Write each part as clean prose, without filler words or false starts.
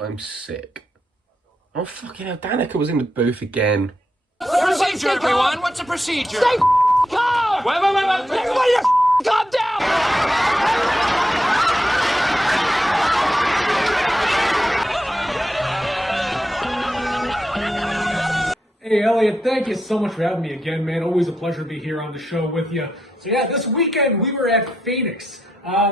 I'm sick. Oh, fucking hell, Danica was in the booth again. Procedure, everyone. What's the procedure? Stay calm! Wait. Everybody just calm down! Hey, Elliot, thank you so much for having me again, man. Always a pleasure to be here on the show with you. So, yeah, this weekend we were at Phoenix.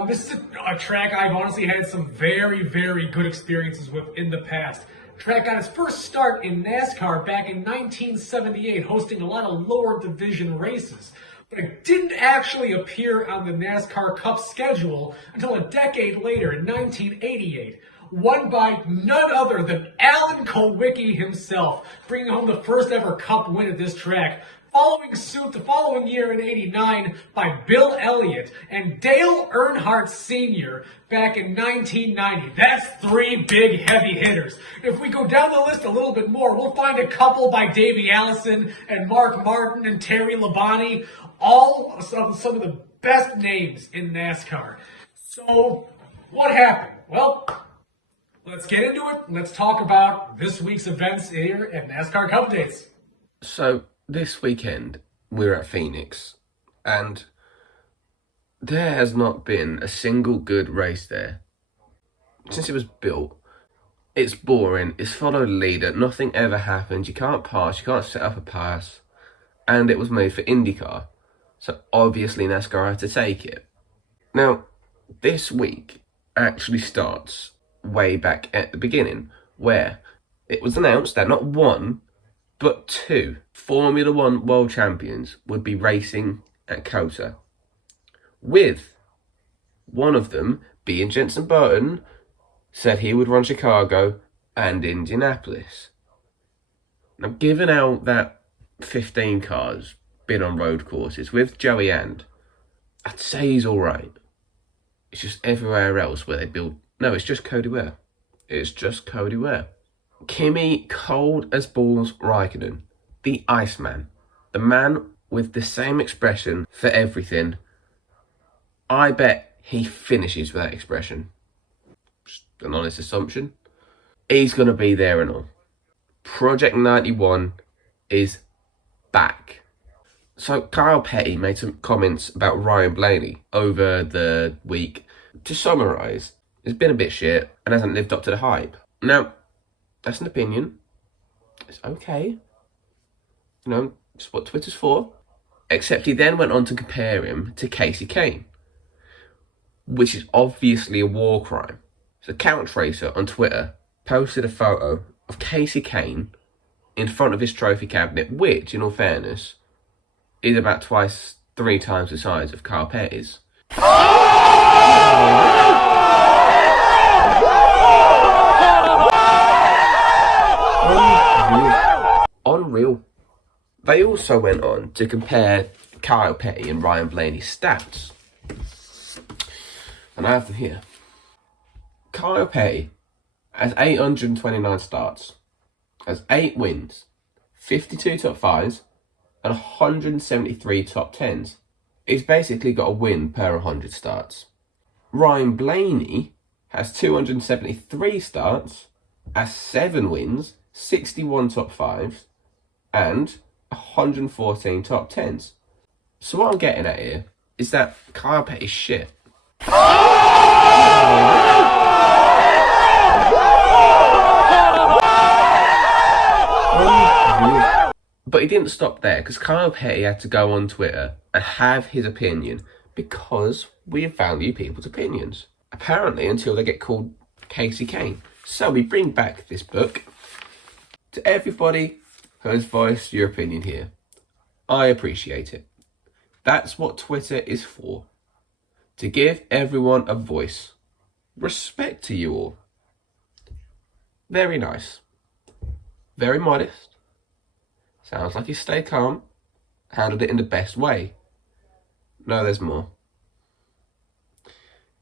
This is a track I've honestly had some very, very good experiences with in the past. Track got its first start in NASCAR back in 1978, hosting a lot of lower division races. But it didn't actually appear on the NASCAR Cup schedule until a decade later in 1988. Won by none other than Alan Kulwicki himself, bringing home the first ever Cup win at this track. Following suit the following year in '89 by Bill Elliott and Dale Earnhardt Sr. back in 1990. That's three big heavy hitters. If we go down the list a little bit more, we'll find a couple by Davey Allison and Mark Martin and Terry Labonte, all of some of the best names in NASCAR. So, what happened? Well, let's get into it. Let's talk about this week's events here at NASCAR Cup Dates. So, this weekend, we're at Phoenix, and there has not been a single good race there. Since it was built, it's boring, it's follow the leader, nothing ever happens, you can't pass, you can't set up a pass, and it was made for IndyCar, so obviously NASCAR had to take it. Now, this week actually starts way back at the beginning, where it was announced that not one, but two Formula One world champions would be racing at COTA, with one of them being Jenson Button, said he would run Chicago and Indianapolis. Now, given out that 15 cars been on road courses with Joey And, I'd say he's alright. It's just everywhere else where they build. No, it's just Cody Ware. It's just Cody Ware. Kimi cold as balls Raikkonen, the Iceman, the man with the same expression for everything. I bet he finishes with that expression. Just an honest assumption. He's going to be there and all. Project 91 is back. So Kyle Petty made some comments about Ryan Blaney over the week. To summarise, it's been a bit shit and hasn't lived up to the hype. Now, that's an opinion. It's okay. You know, it's what Twitter's for. Except he then went on to compare him to Casey Kane, which is obviously a war crime. So Count Tracer on Twitter posted a photo of Casey Kane in front of his trophy cabinet, which, in all fairness, is about twice, 3 times the size of Kyle Petty's. Unreal. They also went on to compare Kyle Petty and Ryan Blaney's stats. And I have them here. Kyle Petty has 829 starts, has 8 wins, 52 top 5s, and 173 top 10s. He's basically got a win per 100 starts. Ryan Blaney has 273 starts, has 7 wins, 61 top 5s, and 114 top 10s. So what I'm getting at here is that Kyle Petty's shit. But he didn't stop there, because Kyle Petty had to go on Twitter and have his opinion, because we value people's opinions. Apparently, until they get called Casey Kane. So we bring back this book to everybody who has voiced your opinion here. I appreciate it. That's what Twitter is for. To give everyone a voice. Respect to you all. Very nice. Very modest. Sounds like he stayed calm. Handled it in the best way. No, there's more.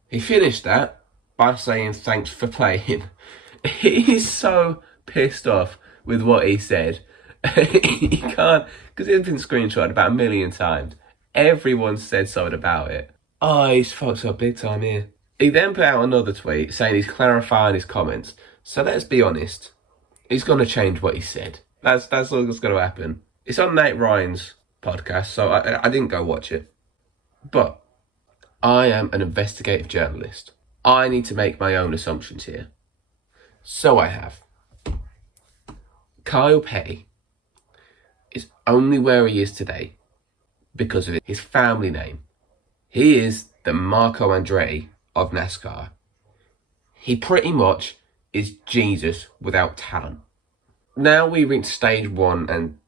He finished that by saying thanks for playing. He's so pissed off with what he said. He can't, because it's been screenshotted about 1 million times. Everyone said something about it. Oh, he's fucked up big time here. He then put out another tweet saying he's clarifying his comments, So let's be honest. He's going to change what he said. That's all that's going to happen. It's on Nate Ryan's podcast, so I didn't go watch it. But I am an investigative journalist. I need to make my own assumptions here. So I have. Kyle Petty is only where he is today because of his family name. He is the Marco Andretti of NASCAR. He pretty much is Jesus without talent. Now we reach stage 1, and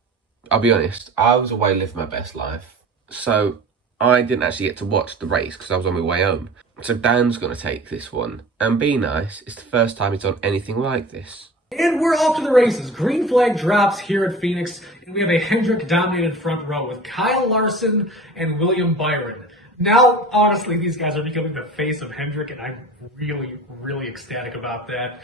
I'll be honest, I was away living my best life. So I didn't actually get to watch the race because I was on my way home. So Dan's going to take this one. And be nice, it's the first time he's done anything like this. And we're off to the races. Green flag drops here at Phoenix, and we have a Hendrick-dominated front row with Kyle Larson and William Byron. Now, honestly, these guys are becoming the face of Hendrick, and I'm really, really ecstatic about that.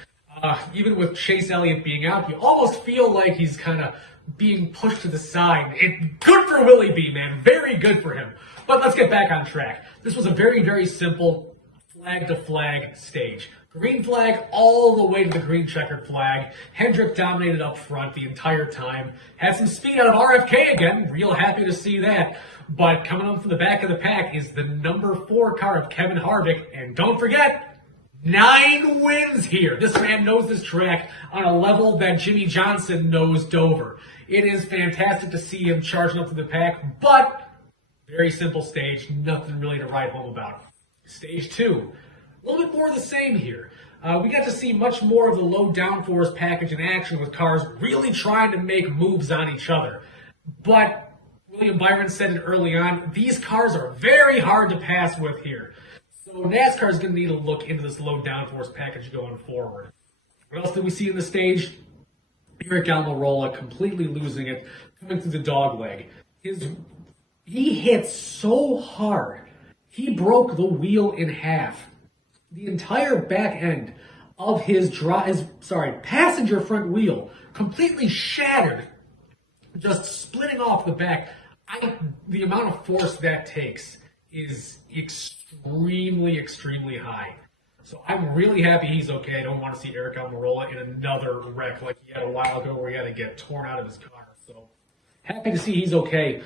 Even with Chase Elliott being out, you almost feel like he's kind of being pushed to the side. Good for Willie B, man. Very good for him. But let's get back on track. This was a very, very simple flag-to-flag stage. Green flag all the way to the green checkered flag. Hendrick dominated up front the entire time. Had some speed out of RFK again. Real happy to see that. But coming up from the back of the pack is the number 4 car of Kevin Harvick. And don't forget, 9 wins here. This man knows this track on a level that Jimmy Johnson knows Dover. It is fantastic to see him charging up to the pack, but very simple stage, nothing really to write home about. Stage 2, a little bit more of the same here. We got to see much more of the low downforce package in action with cars really trying to make moves on each other. But William Byron said it early on, these cars are very hard to pass with here. So NASCAR is going to need to look into this low downforce package going forward. What else did we see in the stage? Eric Almirola completely losing it, coming through the dog leg. He hit so hard, he broke the wheel in half. The entire back end of his passenger front wheel completely shattered, just splitting off the back. The amount of force that takes is extremely, extremely high. So I'm really happy he's okay. I don't want to see Eric Almirola in another wreck like he had a while ago where he had to get torn out of his car. So happy to see he's okay.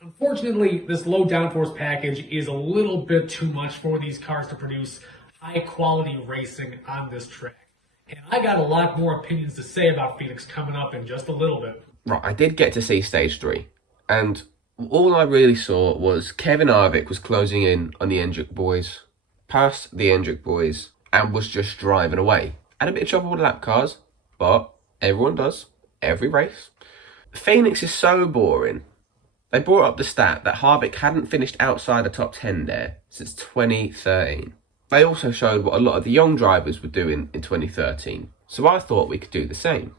Unfortunately, this low downforce package is a little bit too much for these cars to produce high quality racing on this track. And I got a lot more opinions to say about Phoenix coming up in just a little bit. Right, I did get to see stage 3, and all I really saw was Kevin Harvick was closing in on the Hendrick boys, past the Hendrick boys, and was just driving away. Had a bit of trouble with lap cars, but everyone does, every race. Phoenix is so boring. They brought up the stat that Harvick hadn't finished outside the top 10 there since 2013. They also showed what a lot of the young drivers were doing in 2013, so I thought we could do the same.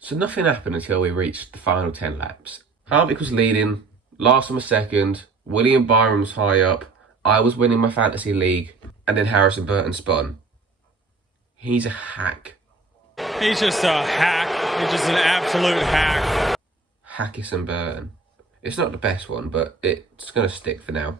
So nothing happened until we reached the final 10 laps. Harvick was leading, Larson was second, William Byron was high up, I was winning my fantasy league, and then Harrison Burton spun. He's a hack. He's just a hack. He's just an absolute hack. Hackison Burton. It's not the best one, but it's going to stick for now.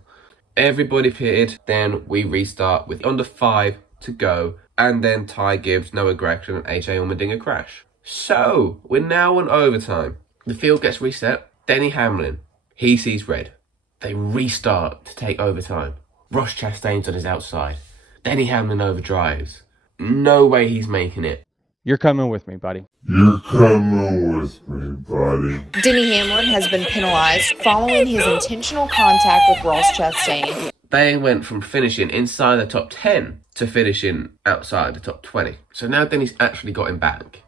Everybody pitted, then we restart with under 5 to go, and then Ty Gibbs, Noah Gragson, and AJ Allmendinger crash. So, we're now on overtime. The field gets reset. Denny Hamlin, he sees red. They restart to take overtime. Ross Chastain's on his outside. Denny Hamlin overdrives. No way he's making it. You're coming with me, buddy. You're coming with me, buddy. Denny Hamlin has been penalized following his intentional contact with Ross Chastain. They went from finishing inside the top 10 to finishing outside the top 20. So now Denny's actually got him back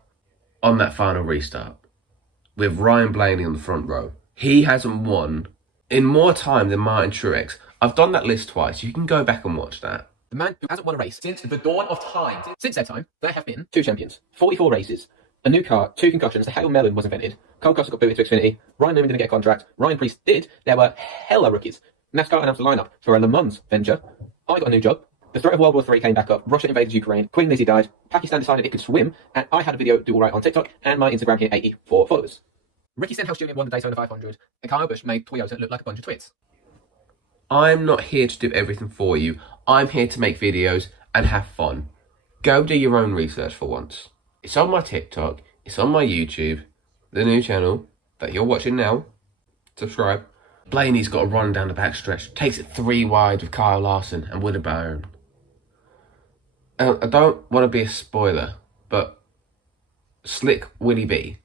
on that final restart with Ryan Blaney on the front row. He hasn't won in more time than Martin Truex. I've done that list twice. You can go back and watch that. The man who hasn't won a race since the dawn of time. Since that time, there have been 2 champions, 44 races, a new car, 2 concussions, the Hail Melon was invented, Cole Custer got booted to Xfinity, Ryan Newman didn't get a contract, Ryan Preece did, there were hella rookies. NASCAR announced a lineup for a Le Mans venture. I got a new job. The threat of World War III came back up, Russia invaded Ukraine, Queen Lizzie died, Pakistan decided it could swim, and I had a video do alright on TikTok, and my Instagram hit 84 followers. Ricky Stenhouse Jr. won the Daytona 500, and Kyle Busch made Toyota look like a bunch of twits. I'm not here to do everything for you. I'm here to make videos and have fun. Go do your own research for once. It's on my TikTok, it's on my YouTube, the new channel that you're watching now. Subscribe. Blaney's got a run down the backstretch, takes it 3 wide with Kyle Larson and Woody Byron. I don't want to be a spoiler, but Slick Willie B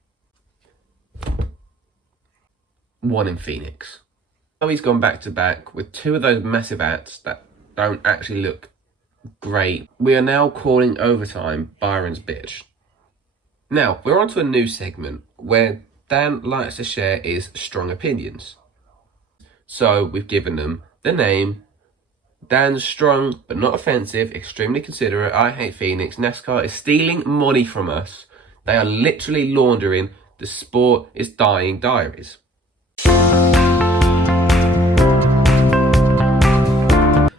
won in Phoenix. Now he's gone back to back with 2 of those massive hats that don't actually look great. We are now calling overtime Byron's bitch. Now, we're on to a new segment where Dan likes to share his strong opinions. So we've given them the name, Dan's strong but not offensive, extremely considerate, I hate Phoenix, NASCAR is stealing money from us. They are literally laundering the sport is dying diaries.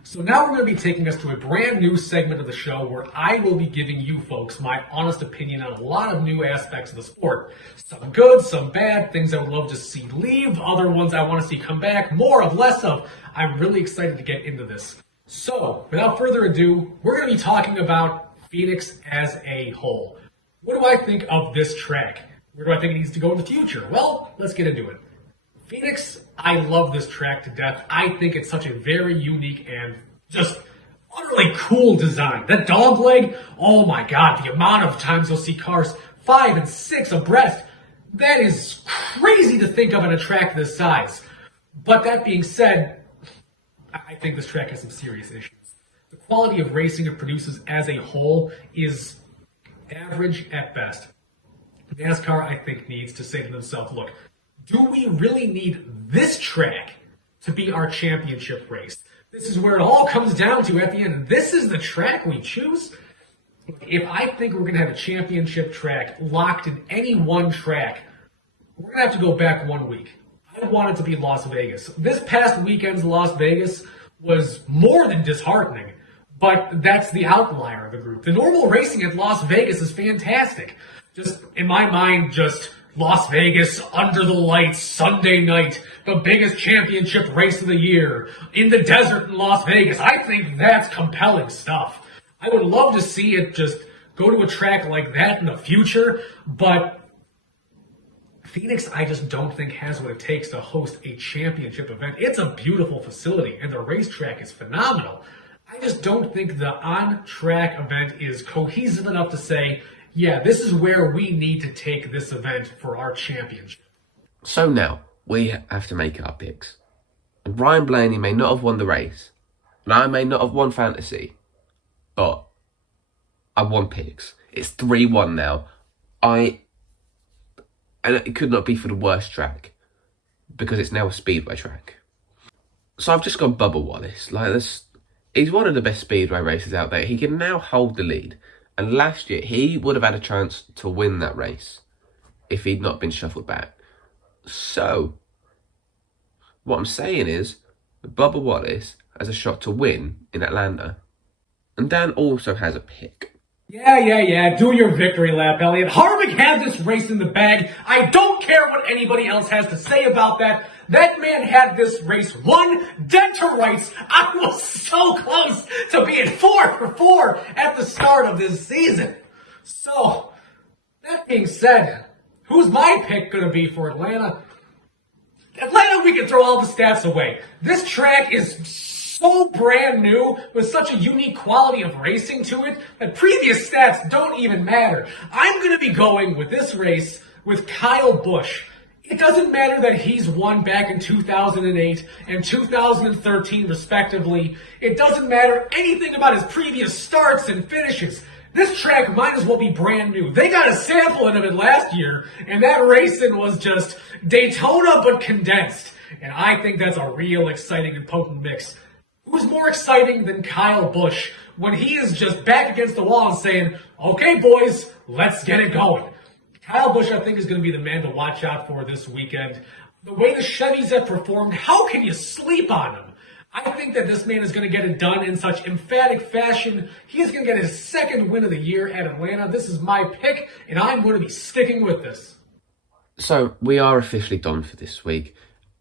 So now we're going to be taking us to a brand new segment of the show where I will be giving you folks my honest opinion on a lot of new aspects of the sport. Some good, some bad, things I would love to see leave, other ones I want to see come back, more of, less of. I'm really excited to get into this. So, without further ado, we're going to be talking about Phoenix as a whole. What do I think of this track? Where do I think it needs to go in the future? Well, let's get into it. Phoenix, I love this track to death. I think it's such a very unique and just utterly cool design. That dog leg, oh my god, the amount of times you'll see cars 5 and 6 abreast, that is crazy to think of in a track this size. But that being said, I think this track has some serious issues. The quality of racing it produces as a whole is average at best. NASCAR, I think, needs to say to themselves, look, do we really need this track to be our championship race? This is where it all comes down to at the end. This is the track we choose. If I think we're going to have a championship track locked in any one track, we're going to have to go back 1 week. I want it to be Las Vegas. This past weekend's Las Vegas was more than disheartening, but that's the outlier of the group. The normal racing at Las Vegas is fantastic. Just, in my mind, just Las Vegas, under the lights, Sunday night, the biggest championship race of the year, in the desert in Las Vegas. I think that's compelling stuff. I would love to see it just go to a track like that in the future, but Phoenix, I just don't think has what it takes to host a championship event. It's a beautiful facility, and the racetrack is phenomenal. I just don't think the on-track event is cohesive enough to say, yeah, this is where we need to take this event for our championship. So now, we have to make our picks. And Ryan Blaney may not have won the race, and I may not have won fantasy, but I won picks. It's 3-1 now. And it could not be for the worst track, because it's now a speedway track. So I've just gone Bubba Wallace. Like this, he's one of the best speedway racers out there. He can now hold the lead. And last year, he would have had a chance to win that race if he'd not been shuffled back. So, what I'm saying is, Bubba Wallace has a shot to win in Atlanta. And Dan also has a pick. Yeah. Do your victory lap, Elliott. Harvick has this race in the bag. I don't care what anybody else has to say about that. That man had this race won, dead to rights. I was so close to being 4 for 4 at the start of this season. So, that being said, who's my pick going to be for Atlanta? Atlanta, we can throw all the stats away. This track is so brand new with such a unique quality of racing to it that previous stats don't even matter. I'm going to be going with this race with Kyle Busch. It doesn't matter that he's won back in 2008 and 2013 respectively. It doesn't matter anything about his previous starts and finishes. This track might as well be brand new. They got a sample of it last year, and that racing was just Daytona but condensed. And I think that's a real exciting and potent mix. Who's more exciting than Kyle Busch when he is just back against the wall and saying, okay, boys, let's get it going. Kyle Busch, I think, is going to be the man to watch out for this weekend. The way the Chevys have performed, how can you sleep on them? I think that this man is going to get it done in such emphatic fashion. He is going to get his second win of the year at Atlanta. This is my pick, and I'm going to be sticking with this. So we are officially done for this week,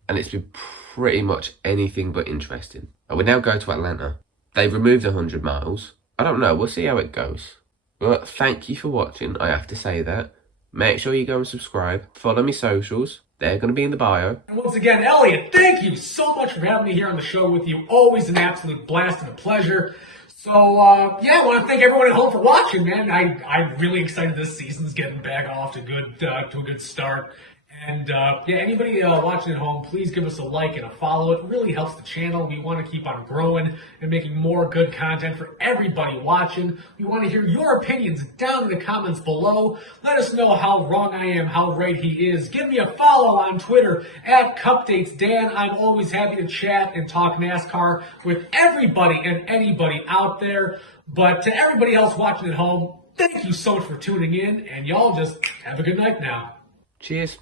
and it's been pretty much anything but interesting. We now go to Atlanta. They've removed 100 miles. I don't know, we'll see how it goes. But thank you for watching, I have to say that. Make sure you go and subscribe. Follow me socials. They're going to be in the bio. And once again, Elliot, thank you so much for having me here on the show with you. Always an absolute blast and a pleasure. So, yeah, I want to thank everyone at home for watching, man. I'm really excited this season's getting back off to a good start. And, yeah, anybody watching at home, please give us a like and a follow. It really helps the channel. We want to keep on growing and making more good content for everybody watching. We want to hear your opinions down in the comments below. Let us know how wrong I am, how right he is. Give me a follow on Twitter at CupdatesDan. I'm always happy to chat and talk NASCAR with everybody and anybody out there. But to everybody else watching at home, thank you so much for tuning in, and y'all just have a good night now. Cheers.